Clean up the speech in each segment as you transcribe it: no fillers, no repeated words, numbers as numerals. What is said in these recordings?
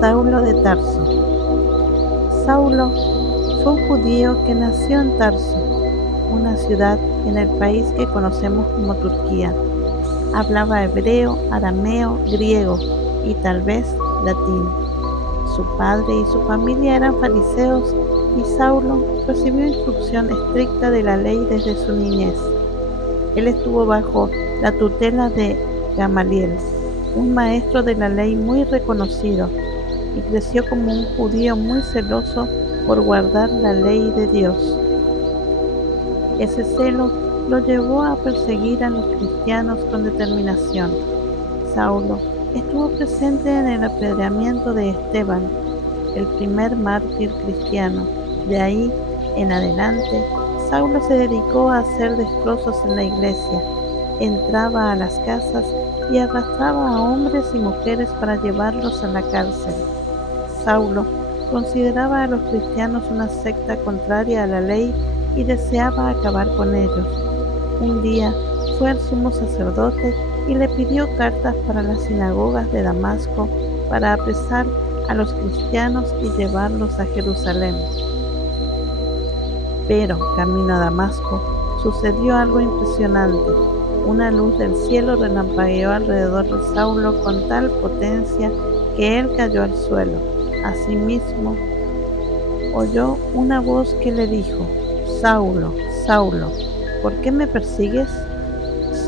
Saulo de Tarso. Saulo fue un judío que nació en Tarso, una ciudad en el país que conocemos como Turquía. Hablaba hebreo, arameo, griego y tal vez latín. Su padre y su familia eran fariseos y Saulo recibió instrucción estricta de la ley desde su niñez. Él estuvo bajo la tutela de Gamaliel, un maestro de la ley muy reconocido, y creció como un judío muy celoso por guardar la ley de Dios. Ese celo lo llevó a perseguir a los cristianos con determinación. Saulo estuvo presente en el apedreamiento de Esteban, el primer mártir cristiano. De ahí en adelante, Saulo se dedicó a hacer destrozos en la iglesia. Entraba a las casas y arrastraba a hombres y mujeres para llevarlos a la cárcel. Saulo consideraba a los cristianos una secta contraria a la ley y deseaba acabar con ellos. Un día fue al sumo sacerdote y le pidió cartas para las sinagogas de Damasco para apresar a los cristianos y llevarlos a Jerusalén. Pero, camino a Damasco, sucedió algo impresionante. Una luz del cielo relampagueó alrededor de Saulo con tal potencia que él cayó al suelo. Asimismo, oyó una voz que le dijo: Saulo, Saulo, ¿por qué me persigues?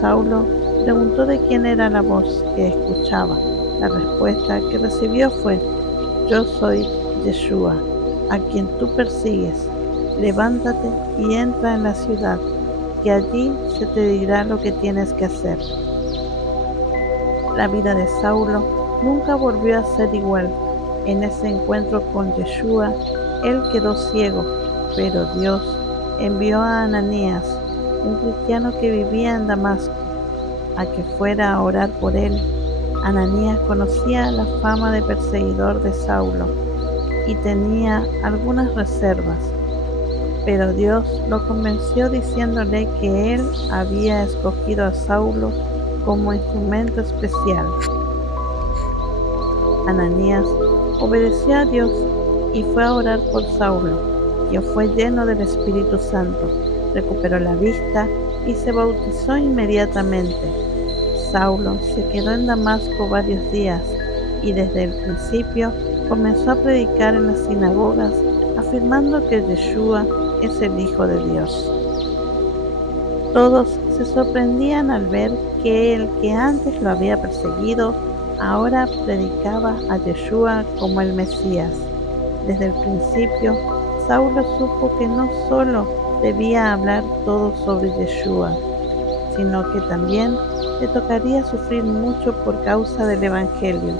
Saulo preguntó de quién era la voz que escuchaba. La respuesta que recibió fue: Yo soy Yeshua, a quien tú persigues. Levántate y entra en la ciudad, que allí se te dirá lo que tienes que hacer. La vida de Saulo nunca volvió a ser igual. En ese encuentro con Yeshua, él quedó ciego, pero Dios envió a Ananías, un cristiano que vivía en Damasco, a que fuera a orar por él. Ananías conocía la fama de perseguidor de Saulo y tenía algunas reservas, pero Dios lo convenció diciéndole que él había escogido a Saulo como instrumento especial. Ananías obedeció a Dios y fue a orar por Saulo, quien fue lleno del Espíritu Santo, recuperó la vista y se bautizó inmediatamente. Saulo se quedó en Damasco varios días y desde el principio comenzó a predicar en las sinagogas, afirmando que Yeshua es el Hijo de Dios. Todos se sorprendían al ver que el que antes lo había perseguido ahora predicaba a Yeshua como el Mesías. Desde el principio, Saulo supo que no solo debía hablar todo sobre Yeshua, sino que también le tocaría sufrir mucho por causa del Evangelio.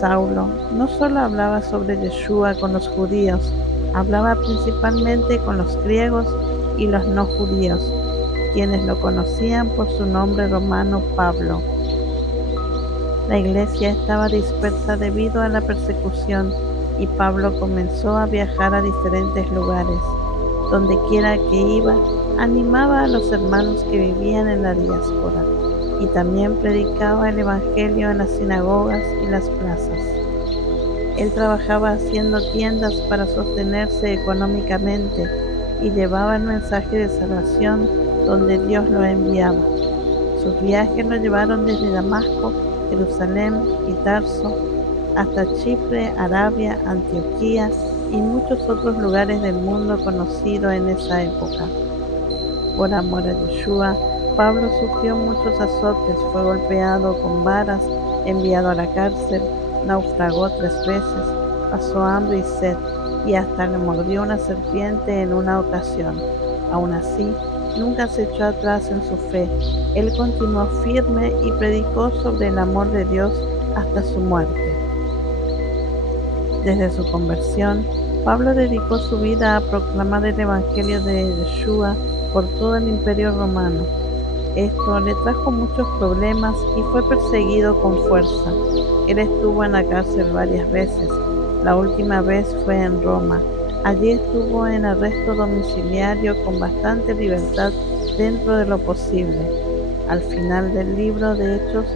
Saulo no solo hablaba sobre Yeshua con los judíos, hablaba principalmente con los griegos y los no judíos, quienes lo conocían por su nombre romano Pablo. La iglesia estaba dispersa debido a la persecución y Pablo comenzó a viajar a diferentes lugares. Donde quiera que iba, animaba a los hermanos que vivían en la diáspora y también predicaba el evangelio en las sinagogas y las plazas. Él trabajaba haciendo tiendas para sostenerse económicamente y llevaba el mensaje de salvación donde Dios lo enviaba. Sus viajes lo llevaron desde Damasco, Jerusalén y Tarso hasta Chipre, Arabia, Antioquía y muchos otros lugares del mundo conocido en esa época. Por amor a Yeshua, Pablo sufrió muchos azotes, fue golpeado con varas, enviado a la cárcel, naufragó 3 veces, pasó hambre y sed, y hasta le mordió una serpiente en una ocasión. Aún así, nunca se echó atrás en su fe. Él continuó firme y predicó sobre el amor de Dios hasta su muerte. Desde su conversión, Pablo dedicó su vida a proclamar el Evangelio de Yeshua por todo el Imperio Romano. Esto le trajo muchos problemas y fue perseguido con fuerza. Él estuvo en la cárcel varias veces. La última vez fue en Roma. Allí estuvo en arresto domiciliario con bastante libertad dentro de lo posible. Al final del libro de Hechos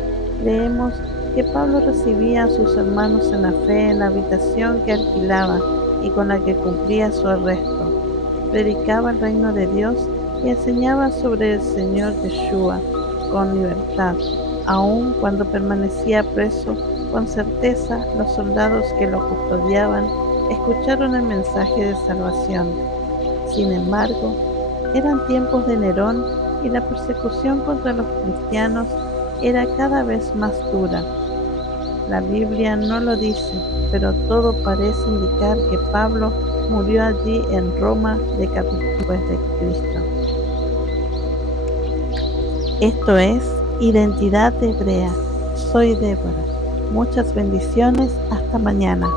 leemos que Pablo recibía a sus hermanos en la fe en la habitación que alquilaba y con la que cumplía su arresto. Predicaba el reino de Dios y enseñaba sobre el Señor Yeshua con libertad, aun cuando permanecía preso. Con certeza, los soldados que lo custodiaban escucharon el mensaje de salvación. Sin embargo, eran tiempos de Nerón y la persecución contra los cristianos era cada vez más dura. La Biblia no lo dice, pero todo parece indicar que Pablo murió allí en Roma después de Cristo. Esto es Identidad Hebrea. Soy Débora. Muchas bendiciones. Hasta mañana.